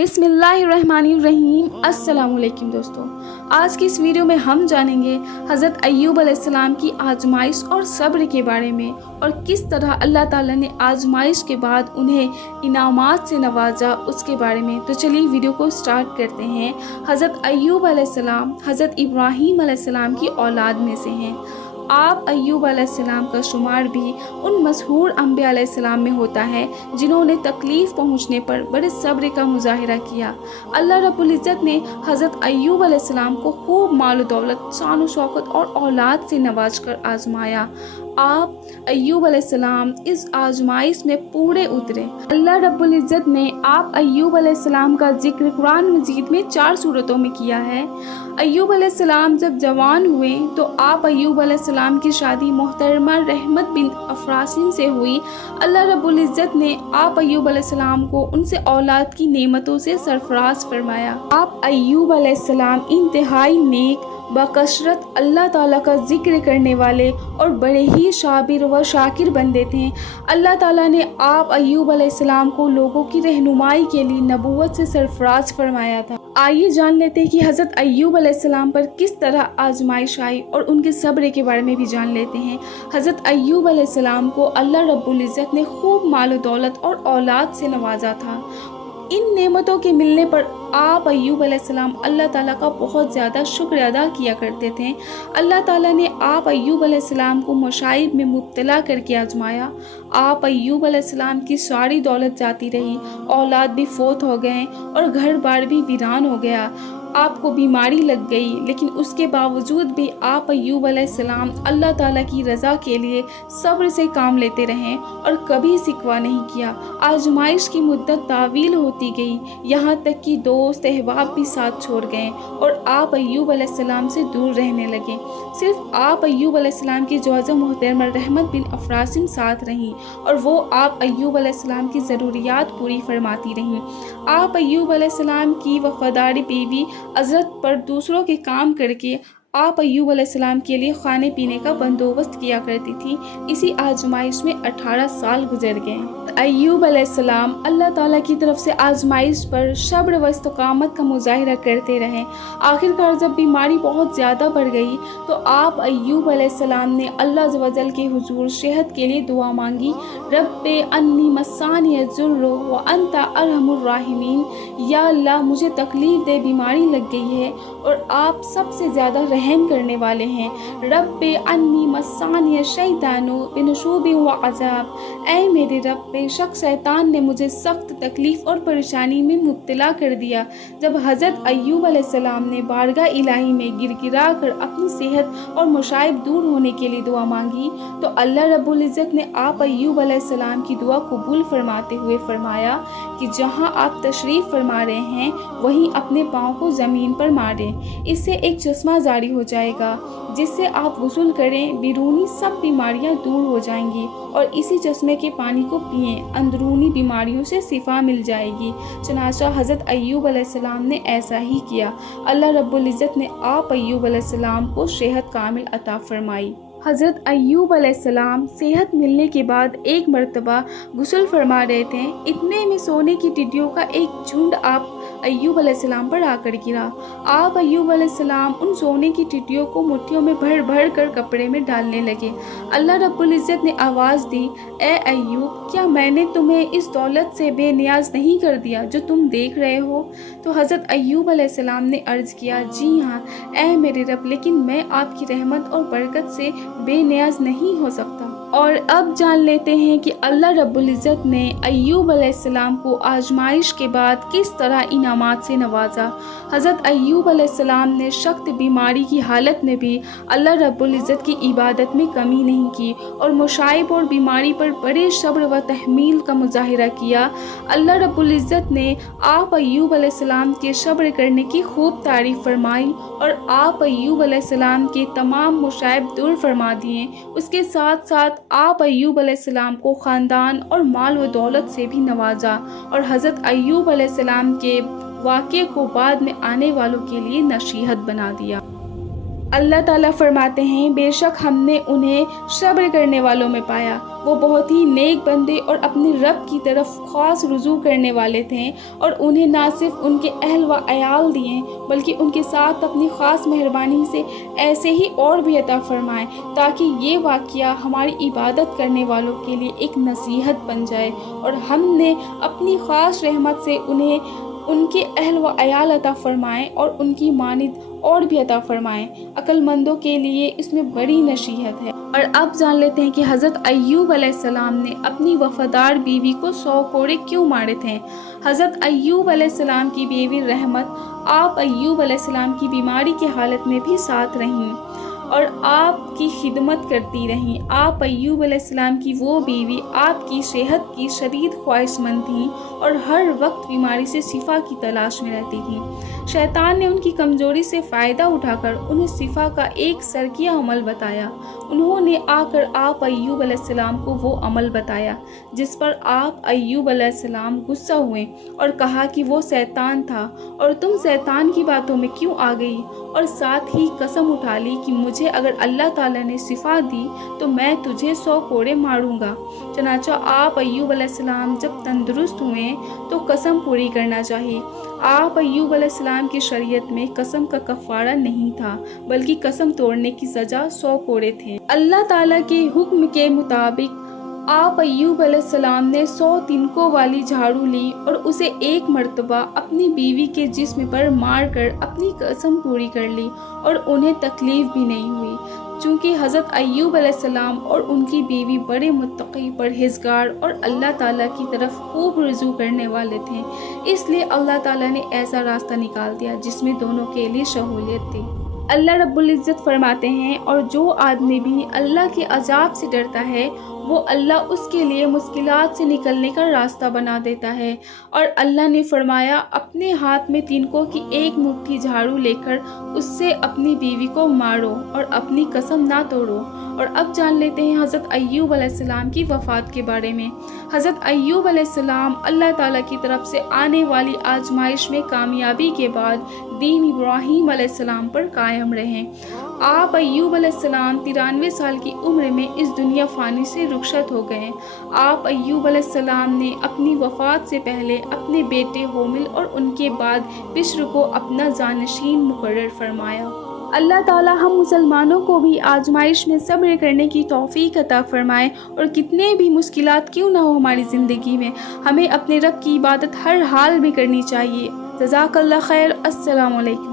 बिस्मिल्लाहिर्रहमानिर्रहीम। अस्सलाम वालेकुम दोस्तों, आज की इस वीडियो में हम जानेंगे हज़रत अय्यूब अलैहिस्सलाम की आजमाइश और सब्र के बारे में और किस तरह अल्लाह ताला ने आजमाइश के बाद उन्हें इनामात से नवाजा उसके बारे में। तो चलिए वीडियो को स्टार्ट करते हैं। हज़रत अय्यूब अलैहिस्सलाम हज़रत इब्राहीम अलैहिस्सलाम की औलाद में से हैं। आप अय्यूब अलैहिस्सलाम का शुमार भी उन मशहूर अंबिया अलैहिस्सलाम में होता है जिन्होंने तकलीफ़ पहुंचने पर बड़े सब्र का मुजाहिरा किया। अल्लाह रब्बुल इज़्ज़त ने हज़रत अय्यूब अलैहिस्सलाम को खूब माल दौलत, शान व शौकत और औलाद से नवाज कर आजमाया। आप अय्यूब अलैहिस्सलाम इस आजमाइश में पूरे उतरे। अल्लाह रब्बुल इज़्ज़त ने आप अय्यूब अलैहिस्सलाम का जिक्र कुरान मजीद में 4 सूरतों में किया है। अय्यूब अलैहिस्सलाम जब जवान हुए तो आप अय्यूब अलैहिस्सलाम की शादी मोहतरमा रहमत बिन अफरासिम से हुई। अल्लाह रब्बुल इज़्ज़त ने आप अय्यूब अलैहिस्सलाम को उनसे औलाद की नेमतों से सरफराज फरमाया। आप अय्यूब अलैहिस्सलाम इंतहाई नेक, बकसरत अल्लाह ताला का जिक्र करने वाले और बड़े ही शाबिर व शाकिर बंदे थे। अल्लाह ताला ने आप अय्यूब अलैहिस्सलाम को लोगों की रहनुमाई के लिए नबूवत से सरफराज फरमाया था। आइए जान लेते हैं कि हज़रत अय्यूब अलैहिस्सलाम पर किस तरह आजमाइश आई और उनके सब्र के बारे में भी जान लेते हैं। हज़रत अय्यूब अलैहिस्सलाम को अल्लाह रब्बुल इज़्ज़त ने खूब माल दौलत और औलाद से नवाजा था। इन नेमतों के मिलने पर आप अय्यूब अलैहिस्सलाम अल्लाह ताला का बहुत ज़्यादा शुक्र अदा किया करते थे। अल्लाह ताला ने आप अय्यूब अलैहिस्सलाम को मशाइब में मुब्तला करके आजमाया। आप अय्यूब अलैहिस्सलाम की सारी दौलत जाती रही, औलाद भी फोत हो गए और घर बार भी वीरान हो गया। आपको बीमारी लग गई, लेकिन उसके बावजूद भी आप अय्यूब अलैहिस्सलाम अल्लाह ताला की रज़ा के लिए सब्र से काम लेते रहें और कभी सिकवा नहीं किया। आजमाइश की मुद्दत तावील होती गई, यहाँ तक कि दोस्त अहबाब भी साथ छोड़ गए और आप अय्यूब अलैहिस्सलाम से दूर रहने लगे। सिर्फ आप अय्यूब अलैहिस्सलाम की जोज़ा मोहतरमा रहमत बिन अफरासिम साथ रहीं और वो आप अय्यूब अलैहिस्सलाम की ज़रूरियात पूरी फरमाती रहीं। आप अय्यूब अलैहिस्सलाम की वफ़ादारी बीवी हज़रत पर दूसरों के काम करके आप अय्यूब अलैहिस्सलाम के लिए खाने पीने का बंदोबस्त किया करती थी। इसी आजमाइश में 18 साल गुजर गए। अय्यूब अलैहिस्सलाम अल्लाह ताला की तरफ से आजमाइश पर सब्र व इस्तकामत का मुजाहिरा करते रहे। आखिरकार जब बीमारी बहुत ज़्यादा बढ़ गई तो आप अय्यूब अलैहिस्सलाम ने अल्लाह अज़्ज़ व जल के हुजूर सेहत के लिए दुआ मांगी। रब्बे अन्नी मस्सानी ज़ुर्रु व अंता अरहमुर राहिमीन, या अल्लाह मुझे तकलीफ़ दे बीमारी लग गई है और आप सबसे ज़्यादा रहम करने वाले हैं। रब्बे अन्नी मस्सानी शैतानु बिनुशूबि व अज़ाब, ऐ मेरे रब बेशक शैतान ने मुझे सख्त तकलीफ़ और परेशानी में मुब्तला कर दिया। जब हज़रत अय्यूब अलैहिस्सलाम ने बारगाह इलाही में गिड़गिड़ा कर अपनी सेहत और मुशाइब दूर होने के लिए दुआ मांगी तो अल्लाह रब्बुल इज़्ज़त ने आप अय्यूब अलैहिस्सलाम की दुआ कबूल फरमाते हुए फरमाया कि जहाँ आप तशरीफ़ फरमा रहे हैं वहीं अपने पाँव को ज़मीन पर मारें। इससे एक चश्मा जारी हो जाएगा जिससे आप गुस्ल करें, बिरूनी सब बीमारियां दूर हो जाएंगी और इसी चश्मे के पानी को पिएं, अंदरूनी बीमारियों से शिफा मिल जाएगी। चनाचा हज़रत अय्यूब अलैहिस्सलाम ने ऐसा ही किया। अल्लाह रब्बुल इज़्ज़त ने आप अय्यूब अलैहिस्सलाम को सेहत कामिल अता फरमाई। हज़रत अय्यूब अलैहिस्सलाम सेहत मिलने के बाद एक मरतबा गुस्ल फरमा रहे थे। इतने में सोने की टिड्डियों का एक झुंड आप अय्यूब अलैहिस्सलाम पर आकर गिरा। आप अय्यूब अलैहिस्सलाम उन सोने की टिड्डियों को मुट्ठियों में भर भर कर कपड़े में डालने लगे। अल्लाह रब्बुल इज़्ज़त ने आवाज़ दी, ए अय्यूब, क्या मैंने तुम्हें इस दौलत से बेनियाज नहीं कर दिया जो तुम देख रहे हो? तो हज़रत अय्यूब अलैहिस्सलाम ने अर्ज़ किया, जी हाँ ए मेरे रब, लेकिन मैं आपकी रहमत और बरकत से बेनियाज नहीं हो सकता। और अब जान लेते हैं कि अल्लाह रब्बुल इज़्ज़त ने अय्यूब अलैहिस्सलाम को आजमाइश के बाद किस तरह इनामात से नवाजा। हज़रत अय्यूब अलैहिस्सलाम ने सख्त बीमारी की हालत में भी अल्लाह रब्बुल इज़्ज़त की इबादत में कमी नहीं की और मुशाइब और बीमारी पर बड़े सब्र व तहमील का मुजाहिरा किया। अल्लाह रब्बुल इज़्ज़त ने आप अय्यूब अलैहिस्सलाम के सब्र करने की खूब तारीफ़ फरमाई और आप अय्यूब अलैहिस्सलाम के तमाम मुशाइब दूर फरमा दिए। उसके साथ साथ आप अय्यूब अलैहिस्सलाम को ख़ानदान और माल व दौलत से भी नवाजा और हज़रत अय्यूब अलैहिस्सलाम के वाक़े को बाद में आने वालों के लिए नसीहत बना दिया। اللہ تعالیٰ فرماتے ہیں، بے شک ہم نے انہیں صبر کرنے والوں میں پایا، وہ بہت ہی نیک بندے اور اپنے رب کی طرف خاص رجوع کرنے والے تھے، اور انہیں نہ صرف ان کے اہل و عیال دیے بلکہ ان کے ساتھ اپنی خاص مہربانی سے ایسے ہی اور بھی عطا فرمائے، تاکہ یہ واقعہ ہماری عبادت کرنے والوں کے لیے ایک نصیحت بن جائے، اور ہم نے اپنی خاص رحمت سے انہیں ان کے اہل و عیال عطا فرمائیں اور ان کی مانند اور بھی عطا فرمائیں۔ عقل مندوں کے لیے اس میں بڑی نصیحت ہے۔ اور اب جان لیتے ہیں کہ حضرت ایوب علیہ السلام نے اپنی وفادار بیوی کو 100 کوڑے کیوں مارے تھے۔ حضرت ایوب علیہ السلام کی بیوی رحمت آپ ایوب علیہ السلام کی بیماری کی حالت میں بھی ساتھ رہیں اور آپ کی خدمت کرتی رہیں۔ آپ ایوب علیہ السلام کی وہ بیوی آپ کی صحت کی شدید خواہش مند تھیں اور ہر وقت بیماری سے شفا کی تلاش میں رہتی تھیں۔ شیطان نے ان کی کمزوری سے فائدہ اٹھا کر انہیں شفا کا ایک سرکیہ عمل بتایا۔ انہوں نے آ کر آپ ایوب علیہ السلام کو وہ عمل بتایا جس پر آپ ایوب علیہ السلام غصہ ہوئے اور کہا کہ وہ شیطان تھا اور تم شیطان کی باتوں میں کیوں آ گئی، اور ساتھ ہی قسم اٹھا لی کہ مجھے اگر اللہ تعالیٰ نے شفا دی تو میں تجھے 100 کوڑے ماروں گا۔ چنانچہ آپ ایوب علیہ السلام جب تندرست ہوئے تو قسم پوری کرنا چاہیے۔ آپ ایوب علیہ السلام کی شریعت میں قسم کا کفارہ نہیں تھا بلکہ قسم توڑنے کی سزا 100 کوڑے تھے۔ اللہ تعالیٰ کے حکم کے مطابق آپ ایوب علیہ السلام نے 100 تنکوں والی جھاڑو لی اور اسے ایک مرتبہ اپنی بیوی کے جسم پر مار کر اپنی قسم پوری کر لی اور انہیں تکلیف بھی نہیں ہوئی، چونکہ حضرت ایوب علیہ السلام اور ان کی بیوی بڑے متقی، پرہیزگار اور اللہ تعالیٰ کی طرف خوب رجوع کرنے والے تھے، اس لیے اللہ تعالیٰ نے ایسا راستہ نکال دیا جس میں دونوں کے لیے سہولیت تھی۔ اللہ رب العزت فرماتے ہیں، اور جو آدمی بھی اللہ کے عذاب سے ڈرتا ہے وہ اللہ اس کے لیے مشکلات سے نکلنے کا راستہ بنا دیتا ہے۔ اور اللہ نے فرمایا، اپنے ہاتھ میں تنکوں کی ایک مٹھی جھاڑو لے کر اس سے اپنی بیوی کو مارو اور اپنی قسم نہ توڑو۔ اور اب جان لیتے ہیں حضرت ایوب علیہ السلام کی وفات کے بارے میں۔ حضرت ایوب علیہ السلام اللہ تعالیٰ کی طرف سے آنے والی آزمائش میں کامیابی کے بعد دین ابراہیم علیہ السلام پر قائم رہے۔ آپ ایوب علیہ السلام 93 سال کی عمر میں اس دنیا فانی سے رخصت ہو گئے۔ آپ ایوب علیہ السلام نے اپنی وفات سے پہلے اپنے بیٹے حومل اور ان کے بعد بشر کو اپنا جانشین مقرر فرمایا۔ اللہ تعالیٰ ہم مسلمانوں کو بھی آزمائش میں صبر کرنے کی توفیق عطا فرمائے، اور کتنے بھی مشکلات کیوں نہ ہو ہماری زندگی میں، ہمیں اپنے رب کی عبادت ہر حال میں کرنی چاہیے۔ جزاک اللہ خیر۔ السلام علیکم۔